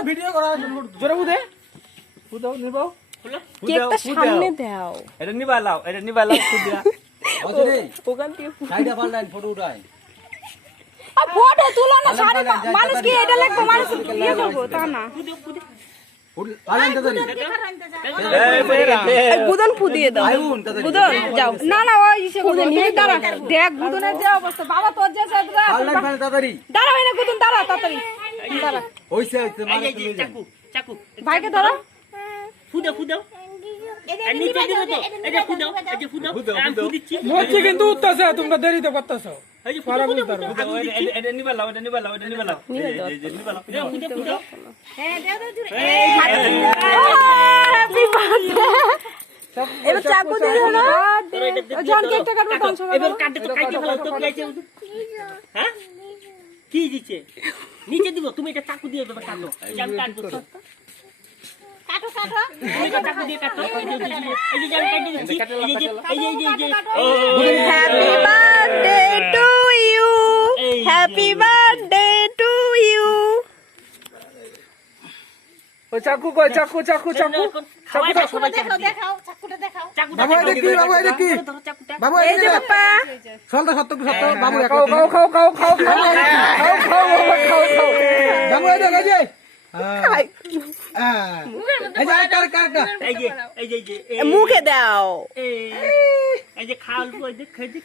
তো ভিডিও করা জোরে বুদে বুদাও নিবাও কেকটা সামনে দাও এটা নিবা লাও খুদিয়া ওখান থেকে সাইডে পাল্টাই ফটো উঠাই ফটো তুলো না সারি মানুষ কি এটা লাগবে মানুষ ইয়ে করবো তা না পালান তাড়াতাড়ি এই বুদন ফুদিয়ে দাও বুদন যাও না না ওই ইসে করবো দাঁড়া দেখ বুদনের যে অবস্থা বাবা তোর যে পাল্টাই ফেলে তাড়াতাড়ি দাঁড়া না বুদন দাঁড়া তাড়াতাড়ি দাঁড়া ওইসে মানে এই যে চাকু ভাইকে ধরো ফুদাও এই নিচে দিও তো এই যে ফুদাও আমি ফুদিচ্ছি মোচি কিন্তু উঠতাছে তোমরা দেরিতে করতেছো এই যে ফুদাও এটা নিবা লাও এই যে নিবা লাও ফুদাও হ্যাঁ দাও হ্যাপি বার্থডে এবার চাকু দিয়ে ধরো জন কেকটা কাটবো ধ্বংস করো এবার কাটতে তো কাটতে ভালো তো গাইছে হ্যাঁ কি দিছে নিচে দিব তুমি এটা চাকু দিয়ে এভাবে কাটো জাম কাটবো কাটো তুমি এটা চাকু দিয়ে কাটো এই যে জাম কাটতে দিচ্ছি এই যে happy birthday to you happy birthday to you ওই চাকু কই চাকু খাওয়া সবাই দেখাও চাকুটা দেখাও বাবু এটা কি বাবু এই যে পাপা সলটা সত্য বাবু খাও বাবু এটা গাজে এই যে মুখে দাও এই যে খাওয়া এই যে খেতে